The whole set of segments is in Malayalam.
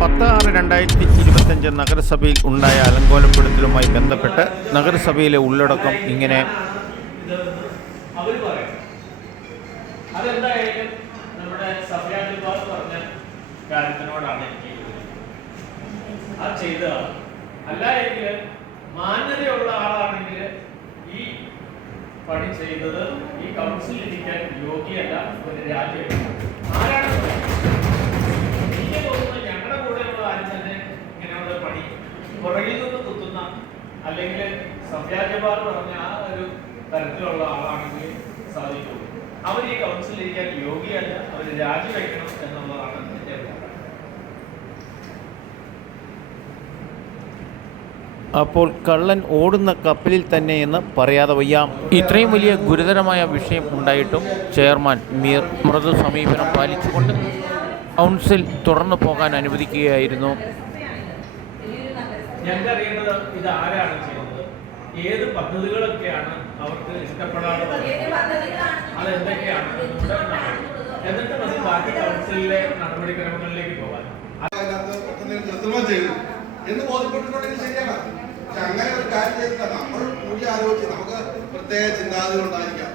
10/6/2025 നഗരസഭയിൽ ഉണ്ടായ അലങ്കോലപ്പെടുത്തലുമായി ബന്ധപ്പെട്ട് നഗരസഭയിലെ ഉള്ളടക്കം ഇങ്ങനെ. അതെന്തായാലും നമ്മുടെ സഭയാധിപർ പറഞ്ഞ കാര്യത്തിനോടാണ് എനിക്ക് അത് ചെയ്തതാണ്. അല്ല എങ്കിൽ മാന്യതയുള്ള ആളാണെങ്കിൽ ഈ പണി ചെയ്തത് ഈ കൗൺസിലിൽ ഇരിക്കാൻ യോഗ്യല്ല, ഒരു രാജ്യം ആരാണ് എനിക്ക് തോന്നുന്നത്. ഞങ്ങളുടെ കൂടെയുള്ള ആരും തന്നെ ഇങ്ങനെയുള്ള പണി പുറകിൽ നിന്ന് കുത്തുന്ന അല്ലെങ്കിൽ സഭ്യാധിപർ പറഞ്ഞ ആ ഒരു തരത്തിലുള്ള ആളാണെങ്കിൽ സാധിക്കുള്ളൂ. അവർ ഈ കൗൺസിലിൽ ഇരിക്കാൻ യോഗ്യല്ല, അവർ രാജിവെക്കണം എന്നുള്ളതാണ് എന്റെ അഭിപ്രായം. അപ്പോൾ കള്ളൻ ഓടുന്ന കപ്പലിൽ തന്നെയെന്ന് പറയാതെ വയ്യ. ഇത്രയും വലിയ ഗുരുതരമായ വിഷയം ഉണ്ടായിട്ടും ചെയർമാൻ മീർ മൃദു സമീപനം പാലിച്ചുകൊണ്ട് കൗൺസിൽ തുറന്നു പോകാൻ അനുവദിക്കുകയായിരുന്നു. ഞങ്ങൾക്ക് അറിയേണ്ടത് ഇത് ആരാണ് ചെയ്യുന്നത്, ഏത് പദ്ധതികളൊക്കെയാണ് അവർക്ക് ഇഷ്ടപ്പെടാറുള്ളത്, അതെന്തൊക്കെയാണ്, എന്നിട്ട് മതി ബാക്കി കൗൺസിലിലെ നടപടിക്രമങ്ങളിലേക്ക് പോകാൻ. എന്ന് ബോധ്യപ്പെട്ടിട്ടുണ്ടെങ്കിൽ ശരിയാണ്. പക്ഷെ അങ്ങനെ ഒരു കാര്യം ചെയ്തില്ല. നമ്മൾ കൂടി ആലോചിച്ച് നമുക്ക് പ്രത്യേക ചിന്താഗതികൾ ഉണ്ടായിരിക്കാം,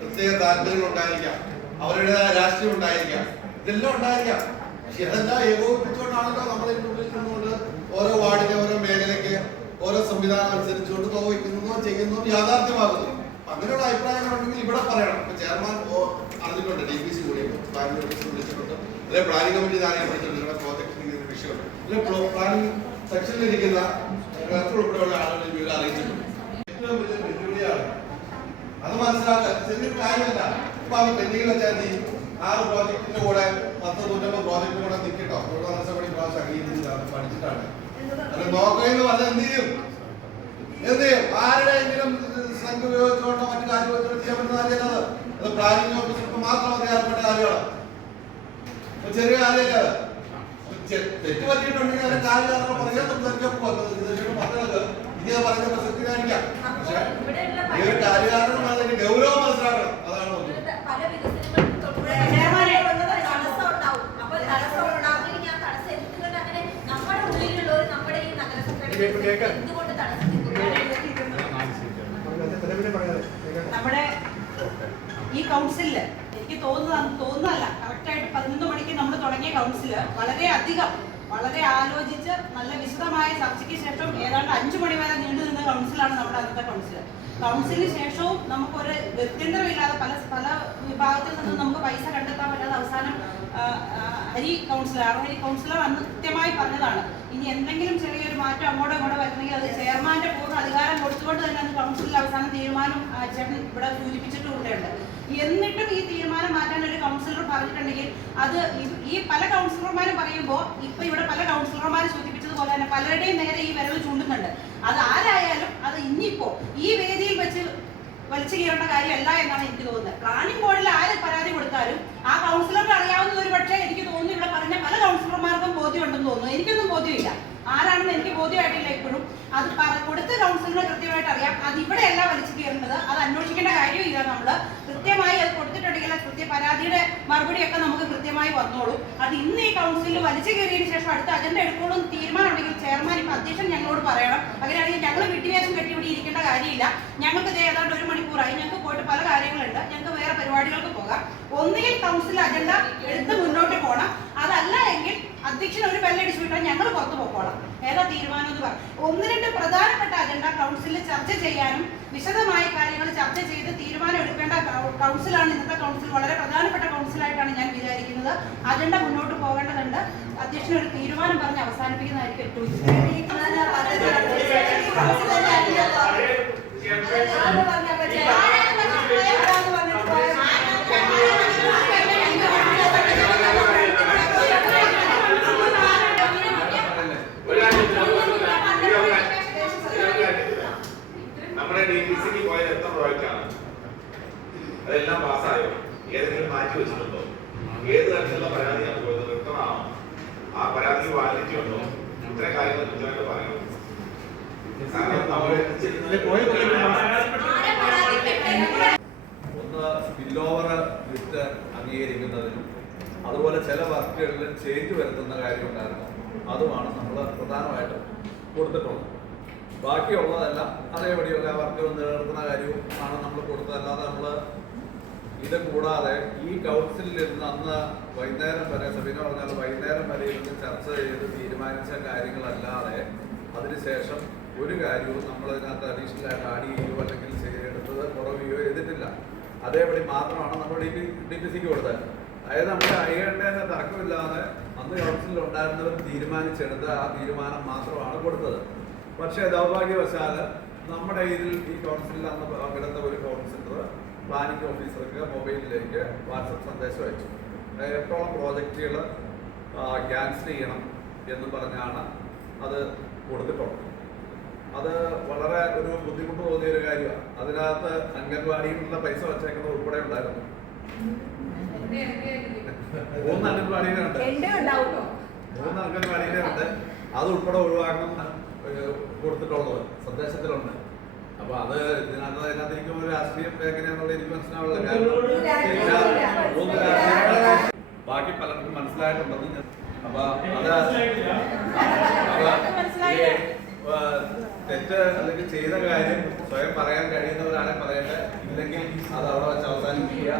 പ്രത്യേക താല്പര്യങ്ങൾ ഉണ്ടായിരിക്കാം, അവരുടേതായ രാഷ്ട്രീയം ഉണ്ടായിരിക്കാം, ഇതെല്ലാം ഉണ്ടായിരിക്കാം. പക്ഷെ അതെല്ലാം ഏകോപിപ്പിച്ചുകൊണ്ടാണല്ലോ നമ്മൾ ഇതിൻ്റെ ഉള്ളിൽ നിന്നുകൊണ്ട് ഓരോ വാർഡിലെ ഓരോ മേഖലയ്ക്ക് ഓരോ സംവിധാനം അനുസരിച്ചുകൊണ്ട് തോന്നിക്കുന്നതോ ചെയ്യുന്നതോ യാഥാർത്ഥ്യമാകുന്നു. അങ്ങനെയുള്ള അഭിപ്രായങ്ങളുണ്ടെങ്കിൽ ഇവിടെ പറയണം. ഇപ്പൊ ചെയർമാൻ അറിഞ്ഞിട്ടുണ്ട്, DPC കൂടി പ്ലാനിംഗ് ഓഫീസർ വിളിച്ചിട്ടുണ്ട്, അല്ലെങ്കിൽ പ്ലാനിംഗ് കമ്മിറ്റി അറിയപ്പെട്ടിട്ടുണ്ട്. നിങ്ങളുടെ പ്രോജക്റ്റിന് വിഷയമുണ്ട്, അല്ലെങ്കിൽ പ്ലാനിംഗ് സെക്ഷനിലിരിക്കുന്ന ഉൾപ്പെടെയുള്ള ആളുകൾ വിവരം അറിയിച്ചിട്ടുണ്ട്. ഏറ്റവും വലിയ വെല്ലുവിളിയാണ് അത് മനസ്സിലാക്കാൻ. ചെറിയൊരു കാര്യമല്ല. ഇപ്പൊ അത് പെൻഡിങ്ങിൽ വെച്ചാൽ 6 പ്രോജക്റ്റിന്റെ കൂടെ 10-150 പ്രോജക്റ്റിന്റെ കൂടെ നിൽക്കട്ടോ. നഗരസഭയുടെ പ്രാവശ്യം അംഗീകരിച്ചിട്ടാണ്, പഠിച്ചിട്ടാണ് അത് നോക്കുകയെന്ന് പറഞ്ഞാൽ എന്ത് ചെയ്യും? ആരുടെയെങ്കിലും സംഘം ഉപയോഗിച്ചുകൊണ്ടോ മറ്റു കാര്യം വെച്ചുകൊണ്ട് ചെയ്യാൻ പറ്റുന്ന കാര്യമല്ലത്. അത് പ്ലാനിംഗ് ഓഫീസർക്ക് മാത്രം അധികാരപ്പെട്ട കാര്യമാണ്. ചെറിയ കാര്യമല്ല. തെറ്റ് പറ്റിയിട്ടുണ്ടെങ്കിൽ അതിന്റെ കാര്യങ്ങൾ പറയാൻ സംസാരിക്കാൻ മക്കൾക്ക് ഇനി പറയുന്ന പ്രസക്തിയായിരിക്കാം. പക്ഷെ ഈ ഒരു കാര്യകാരണം അതിന്റെ ഗൗരവം മനസ്സിലാക്കണം. അതാണ് നമ്മുടെ ഈ കൗൺസിലില് എനിക്ക് തോന്നുന്നതല്ല, കറക്റ്റായിട്ട് 11 മണിക്ക് നമ്മൾ തുടങ്ങിയ കൗൺസില് വളരെ ആലോചിച്ച് നല്ല വിശദമായ ചർച്ചയ്ക്ക് ശേഷം ഏതാണ്ട് 5 മണി വരെ നീണ്ടു നിന്ന കൗൺസിലാണ് നമ്മുടെ അന്നത്തെ കൗൺസില്. കൗൺസിലിന് ശേഷവും നമുക്കൊരു ഗത്യന്തരമില്ലാതെ പല വിഭാഗത്തിൽ നിന്നും നമുക്ക് പൈസ കണ്ടെത്താൻ പറ്റാതെ അവസാനം ഹരി കൗൺസിലർ അന്ന് കൃത്യമായി പറഞ്ഞതാണ്, ഇനി എന്തെങ്കിലും ചെറിയൊരു മാറ്റം അങ്ങോട്ടോ ഇങ്ങോട്ടോ വരുന്നെങ്കിൽ അത് ചെയർമാന്റെ പൂർണ്ണ അധികാരം കൊടുത്തുകൊണ്ട് തന്നെ അന്ന് കൗൺസിലിൽ അവസാനം തീരുമാനം ചേട്ടൻ ഇവിടെ സൂചിപ്പിച്ചിട്ടുമുണ്ട്. എന്നിട്ടും ഈ തീരുമാനം മാറ്റാൻ ഒരു കൗൺസിലർ പറഞ്ഞിട്ടുണ്ടെങ്കിൽ അത് ഈ പല കൗൺസിലർമാരും പറയുമ്പോൾ ഇപ്പൊ ഇവിടെ പല കൗൺസിലർമാരും സൂചിപ്പിച്ചതുപോലെ തന്നെ പലരുടെയും നേരെ ഈ വിരൽ ചൂണ്ടുന്നുണ്ട്. അത് ആരായാലും അത് ഇനിയിപ്പോ ഈ വേദിയിൽ വെച്ച് വലിച്ചു കീറേണ്ട കാര്യമല്ല എന്നാണ് എനിക്ക് തോന്നുന്നത്. പ്ലാനിംഗ് ബോർഡിൽ ആര് പരാതി കൊടുത്താലും ആ കൗൺസിലർക്ക് അറിയാവുന്ന ഒരു പക്ഷേ എനിക്ക് തോന്നുന്നു ഇവിടെ പറഞ്ഞ പല കൗൺസിലർമാർക്കും ബോധ്യമുണ്ടെന്ന് തോന്നുന്നു. എനിക്കൊന്നും ബോധ്യമില്ല, ആരാണെന്ന് എനിക്ക് ബോധ്യമായിട്ടില്ല ഇപ്പോഴും. അത് കൊടുത്ത കൗൺസിലറിന് കൃത്യമായിട്ട് അറിയാം. അത് ഇവിടെയല്ല വലിച്ചു കീറേണ്ടത്, അത് അന്വേഷിക്കേണ്ട കാര്യമില്ല. നമ്മൾ കൃത്യമായി അത് കൊടുത്തിട്ടുണ്ടെങ്കിൽ പരാതിയുടെ മറുപടിയൊക്കെ നമുക്ക് കൃത്യമായി വന്നോളൂ. അത് ഇന്ന് ഈ കൗൺസിലിൽ വലിച്ചു കയറിയതിനു ശേഷം അടുത്ത അജണ്ട എടുക്കോളും തീരുമാനം ഉണ്ടെങ്കിൽ ചെയർമാൻ ഇപ്പൊ അധ്യക്ഷൻ ഞങ്ങളോട് പറയണം. അങ്ങനെയാണെങ്കിൽ ഞങ്ങൾ വിട്ടുവീഴ്ച കെട്ടിവിടെ ഇരിക്കേണ്ട കാര്യമില്ല. ഞങ്ങൾക്ക് ഇത് ഏതാണ്ട് 1 മണിക്കൂറായി, ഞങ്ങൾക്ക് പോയിട്ട് പല കാര്യങ്ങളുണ്ട്, ഞങ്ങൾക്ക് വേറെ പരിപാടികൾക്ക് പോകാം. ഒന്നുകിൽ കൗൺസിൽ അജണ്ട എടുത്ത് മുന്നോട്ട് പോകണം, അതല്ല എങ്കിൽ അധ്യക്ഷൻ ഒരു ബെല്ലടിച്ചു വിട്ടാൽ ഞങ്ങൾ പുറത്തു പോയിക്കോളാം. ഏതാ തീരുമാനം എന്ന് പറയും. 1-2 പ്രധാനപ്പെട്ട അജണ്ട കൗൺസിലിൽ ചർച്ച ചെയ്യാനും വിശദമായ കാര്യങ്ങൾ ചർച്ച ചെയ്ത് തീരുമാനം എടുക്കേണ്ട കൗൺസിലാണ് ഇന്നത്തെ കൗൺസിൽ. വളരെ പ്രധാനപ്പെട്ട കൗൺസിലായിട്ടാണ് ഞാൻ വിചാരിക്കുന്നത്. അജണ്ട മുന്നോട്ട് പോകേണ്ടതുണ്ട്. അധ്യക്ഷൻ ഒരു തീരുമാനം പറഞ്ഞ് അവസാനിപ്പിക്കുന്നതായിരിക്കും ഏറ്റവും DPCക്ക് പോയത് എത്ര പ്രോജക്റ്റാണ്? അതെല്ലാം പാസ്സായോ? ഏതെങ്കിലും മാറ്റി വെച്ചിട്ടുണ്ടോ? ഏത് തരത്തിലുള്ള പരാതിയാണ് പോയത്? വ്യക്തമാണോ? ആ പരാതിക്ക് വാലിഡിറ്റി ഉണ്ടോ? ഇത്തരം കാര്യങ്ങൾ കൃത്യമായിട്ട് പറയണം. ഒന്ന് സ്പില്ലോവർ ലിസ്റ്റ് അംഗീകരിക്കുന്നതിനും അതുപോലെ ചില വർക്കുകളിൽ ചേഞ്ച് വരുത്തുന്ന കാര്യം ഉണ്ടായിരുന്നു. അതുമാണ് നമ്മൾ പ്രധാനമായിട്ടും കൊടുത്തിട്ടുള്ളത്. ബാക്കിയുള്ളതെല്ലാം അതേപടിയുള്ള വർക്ക് നിലനിർത്തുന്ന കാര്യവും ആണ് നമ്മൾ കൊടുത്തതല്ലാതെ നമ്മൾ ഇത് കൂടാതെ ഈ കൗൺസിലിൽ ഇരുന്ന് അന്ന് വൈകുന്നേരം വരെ സബീന പറഞ്ഞാൽ വൈകുന്നേരം വരെ ഇരുന്ന് ചർച്ച ചെയ്ത് തീരുമാനിച്ച കാര്യങ്ങളല്ലാതെ അതിനുശേഷം ഒരു കാര്യവും നമ്മൾ ഇതിനകത്ത് അഡീഷണൽ ആയിട്ട് ആഡ് ചെയ്യുകയോ അല്ലെങ്കിൽ എടുത്തത് കുറവുകയോ ചെയ്തിട്ടില്ല. അതേപടി മാത്രമാണ് നമ്മൾ ഡി പി സിക്ക് കൊടുത്തത്. അതായത് നമ്മൾ അയ്യേണ്ടതിന് തർക്കമില്ലാതെ അന്ന് കൗൺസിലിൽ ഉണ്ടായിരുന്നവർ തീരുമാനിച്ചെടുത്ത് ആ തീരുമാനം മാത്രമാണ് കൊടുത്തത്. പക്ഷേ ദൗർഭാഗ്യവശാൽ നമ്മുടെ ഇതിൽ ഈ കൗൺസിലിൽ അന്ന് പങ്കെടുത്ത ഒരു കൗൺസിലർ പ്ലാനിംഗ് ഓഫീസർക്ക് മൊബൈലിലേക്ക് വാട്സപ്പ് സന്ദേശം അയച്ചു. 8ഓളം പ്രോജക്റ്റുകൾ ക്യാൻസൽ ചെയ്യണം എന്ന് പറഞ്ഞാണ് അത് കൊടുത്തിട്ടുള്ളത്. അത് വളരെ ഒരു ബുദ്ധിമുട്ട് തോന്നിയ ഒരു കാര്യമാണ്. അതിനകത്ത് അംഗൻവാടിയിലുള്ള പൈസ വച്ചേക്കുന്നത് ഉൾപ്പെടെ ഉണ്ടായിരുന്നു. 3 അംഗൻവാടിയിലുണ്ട്, 3 അംഗൻവാടിയിലുണ്ട്. അത് ഉൾപ്പെടെ ഒഴിവാക്കണം കൊടുത്തിട്ടുള്ളത് സന്ദേശത്തിലുണ്ട്. അപ്പൊ അത് ഇതിനകത്ത് എനിക്ക് ഒരു രാഷ്ട്രീയം എങ്ങനെയാണെന്നുള്ള എനിക്ക് മനസ്സിലാവുള്ള ബാക്കി പലർക്കും മനസ്സിലായിട്ടുണ്ടെന്ന്. അപ്പൊ തെറ്റ് അല്ലെങ്കിൽ ചെയ്ത കാര്യം സ്വയം പറയാൻ കഴിയുന്നവരാണ് പറയേണ്ടത്. ഇല്ലെങ്കിൽ അത് അവിടെ വെച്ച് അവസാനിപ്പിക്കുക.